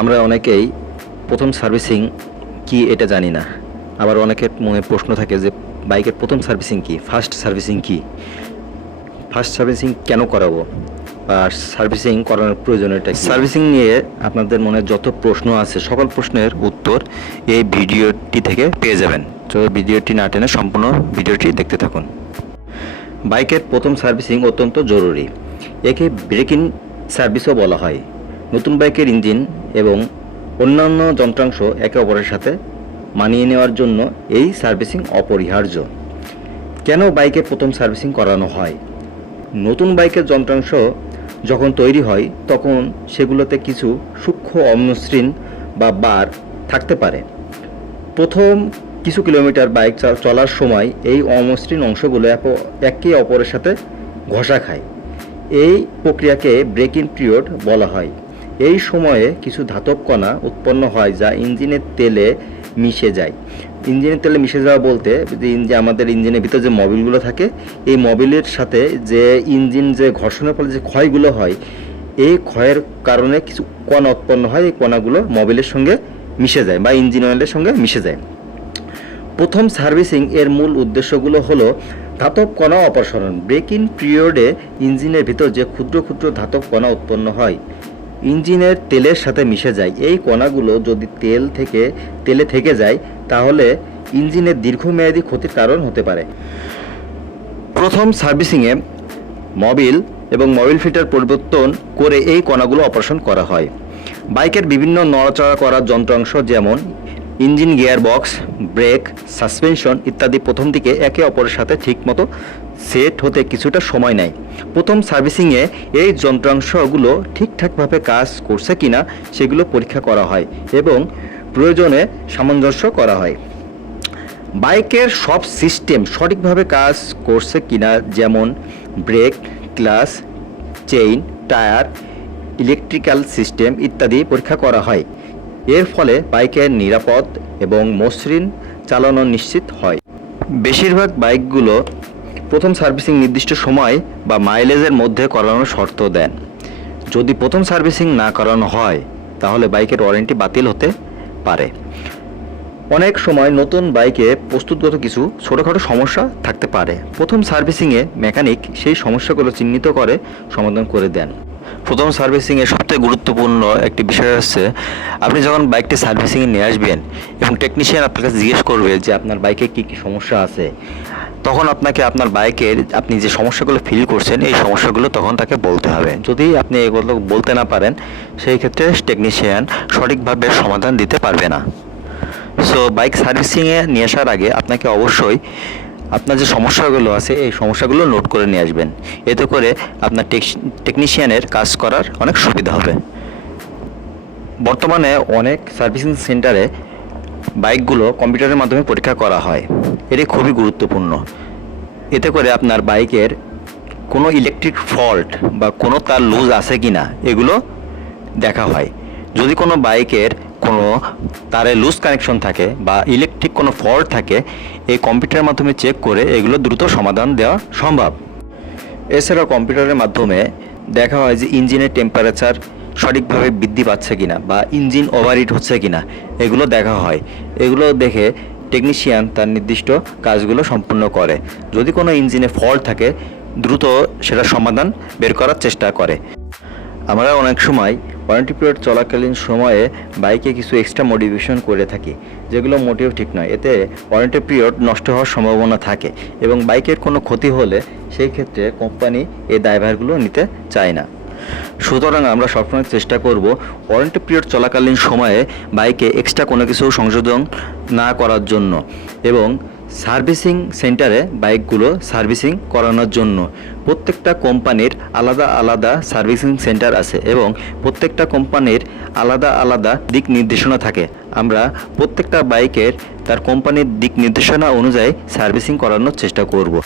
আমরা অনেকেই প্রথম সার্ভিসিং কি এটা জানি না। আবার অনেকের মনে প্রশ্ন থাকে যে, বাইকের প্রথম সার্ভিসিং কি? ফার্স্ট সার্ভিসিং কি? ফার্স্ট সার্ভিসিং কেন করাবো? বা সার্ভিসিং করানোর প্রয়োজনীয়তা সার্ভিসিং নিয়ে আপনাদের মনে যত প্রশ্ন আছে, সকল প্রশ্নের উত্তর এই ভিডিওটি থেকে পেয়ে যাবেন। তো ভিডিওটি না টেনে সম্পূর্ণ ভিডিওটি দেখতে থাকুন। বাইকের প্রথম সার্ভিসিং অত্যন্ত জরুরি। একে ব্রেকিং সার্ভিসও বলা হয়। নতুন বাইকের ইঞ্জিন এবং অন্যান্য যন্ত্রাংশ একে অপরের সাথে মানিয়ে নেওয়ার জন্য এই সার্ভিসিং অপরিহার্য। কেন বাইকে প্রথম সার্ভিসিং করানো হয়? নতুন বাইকের যন্ত্রাংশ যখন তৈরি হয়, তখন সেগুলোতে কিছু সূক্ষ্ম অমসৃণ বা বার থাকতে পারে। প্রথম কিছু কিলোমিটার বাইক চলার সময় এই অমসৃণ অংশগুলো একে অপরের সাথে ঘষা খায়। এই প্রক্রিয়াকে ব্রেকিং পিরিয়ড বলা হয়। এই সময়ে কিছু ধাতব কণা উৎপন্ন হয় যা ইঞ্জিনের তেলে মিশে যায়। ইঞ্জিনের তেলে মিশে যাওয়া বলতে যে আমাদের ইঞ্জিনের ভিতরে যে মবিলগুলো থাকে, এই মবিলের সাথে যে ইঞ্জিন যে ঘর্ষণের ফলে যে ক্ষয়গুলো হয়, এই ক্ষয়ের কারণে কিছু কণা উৎপন্ন হয়, এই কণাগুলো মবিলের সঙ্গে মিশে যায় বা ইঞ্জিন অয়েলের সঙ্গে মিশে যায়। প্রথম সার্ভিসিং এর মূল উদ্দেশ্যগুলো হলো ধাতব কণা অপসারণ। ব্রেক ইন পিরিয়ডে ইঞ্জিনের ভিতর যে ক্ষুদ্র ক্ষুদ্র ধাতব কণা উৎপন্ন হয় ইঞ্জিনের তেলের সাথে মিশে যায়। এই কণাগুলো যদি তেল থেকে, তেলে থেকে যায়, তাহলে ইঞ্জিনের দীর্ঘমেয়াদী ক্ষতির কারণ হতে পারে। প্রথম সার্ভিসিংয়ে মবিল এবং মবিল ফিল্টার পরিবর্তন করে এই কণাগুলো অপারেশন করা হয়। বাইকের বিভিন্ন নড়াচড়া করার যন্ত্রাংশ যেমন engine gear box brake, suspension ইত্যাদি প্রথম দিকে একে অপরের সাথে ঠিকমতো সেট হতে কিছুটা সময় নেয়। প্রথম সার্ভিসিংয়ে এই যন্ত্রাংশগুলো ঠিকঠাকভাবে কাজ করছে কিনা সেগুলো পরীক্ষা করা হয় এবং প্রয়োজনে সামঞ্জস্য করা হয়। বাইকের সব সিস্টেম সঠিকভাবে কাজ করছে কিনা যেমন brake clutch chain, tyre, electrical system ইত্যাদি পরীক্ষা করা হয়। এর ফলে বাইকের নিরাপদ এবং মসৃণ চালানো নিশ্চিত হয়। বেশিরভাগ বাইকগুলো প্রথম সার্ভিসিং নির্দিষ্ট সময় বা মাইলেজের মধ্যে করানোর শর্ত দেন। যদি প্রথম সার্ভিসিং না করানো হয়, তাহলে বাইকের ওয়ারেন্টি বাতিল হতে পারে। অনেক সময় নতুন বাইকে প্রস্তুতগত কিছু ছোটোখাটো সমস্যা থাকতে পারে। প্রথম সার্ভিসিংয়ে মেকানিক সেই সমস্যাগুলো চিহ্নিত করে সমাধান করে দেন। প্রথম সার্ভিসিংয়ে সবথেকে গুরুত্বপূর্ণ একটি বিষয় হচ্ছে, আপনি যখন বাইকটি সার্ভিসিংয়ে নিয়ে আসবেন এবং টেকনিশিয়ান আপনার কাছে জিজ্ঞেস করবে যে আপনার বাইকে কী কী সমস্যা আছে, তখন আপনাকে আপনার বাইকের আপনি যে সমস্যাগুলো ফিল করছেন, এই সমস্যাগুলো তখন তাকে বলতে হবে। যদি আপনি এগুলো বলতে না পারেন, সেই ক্ষেত্রে টেকনিশিয়ান সঠিকভাবে সমাধান দিতে পারবে না। সো বাইক সার্ভিসিংয়ে নিয়ে আসার আগে আপনাকে অবশ্যই আপনার যে সমস্যাগুলো আছে, এই সমস্যাগুলো নোট করে নিয়ে আসবেন। এতে করে আপনার টেকনিশিয়ানের কাজ করার অনেক সুবিধা হবে। বর্তমানে অনেক সার্ভিসিং সেন্টারে বাইকগুলো কম্পিউটারের মাধ্যমে পরীক্ষা করা হয়। এটি খুবই গুরুত্বপূর্ণ। এতে করে আপনার বাইকের কোনো ইলেকট্রিক ফল্ট বা কোনো তার লুজ আছে কি না এগুলো দেখা হয়। যদি কোনো বাইকের কোনো তারে লুজ কানেকশন থাকে বা ইলেকট্রিক কোনো ফল্ট থাকে, এই কম্পিউটারের মাধ্যমে চেক করে এগুলো দ্রুত সমাধান দেওয়া সম্ভব। এছাড়াও কম্পিউটারের মাধ্যমে দেখা হয় যে ইঞ্জিনের টেম্পারেচার সঠিকভাবে বৃদ্ধি পাচ্ছে কিনা বা ইঞ্জিন ওভারহিট হচ্ছে কিনা, এগুলো দেখা হয়। এগুলো দেখে টেকনিশিয়ান তার নির্দিষ্ট কাজগুলো সম্পূর্ণ করে। যদি কোনো ইঞ্জিনে ফল্ট থাকে, দ্রুত সেটা সমাধান বের করার চেষ্টা করে। আমরা অনেক সময় ওয়ারেন্টি পিরিয়ড চলাকালীন সময়ে বাইকে কিছু এক্সট্রা মডিফিকেশন করে থাকি, যেগুলো মোটেও ঠিক নয়। এতে ওয়ারেন্টি পিরিয়ড নষ্ট হওয়ার সম্ভাবনা থাকে এবং বাইকের কোনো ক্ষতি হলে সেই ক্ষেত্রে কোম্পানি এই দায়ভারগুলো নিতে চায় না। সুতরাং আমরা সবসময় চেষ্টা করব ওয়ারেন্টি পিরিয়ড চলাকালীন সময়ে বাইকে এক্সট্রা কোনো কিছু সংশোধন না করার জন্য এবং সার্ভিসিং সেন্টারে বাইকগুলো সার্ভিসিং করানোর জন্য প্রত্যেকটা কোম্পানির আলাদা আলাদা সার্ভিসিং সেন্টার আছে এবং প্রত্যেকটা কোম্পানির আলাদা আলাদা দিক নির্দেশনা থাকে। আমরা প্রত্যেকটা বাইকের তার কোম্পানির দিক নির্দেশনা অনুযায়ী সার্ভিসিং করানোর চেষ্টা করব।